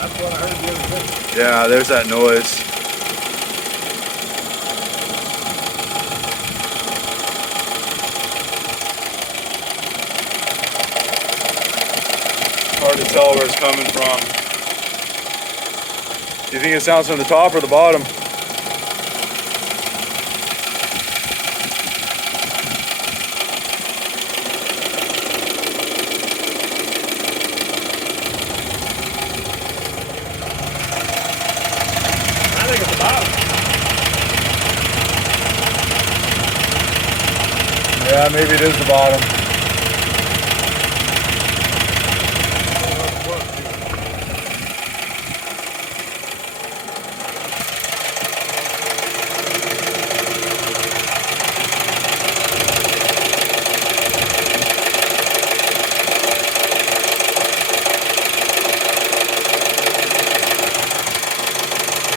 That's what I heard the other day. Yeah, there's that noise. Hard to tell where it's coming from. Do you think it sounds from the top or the bottom? I think it's the bottom. Yeah, maybe it is the bottom.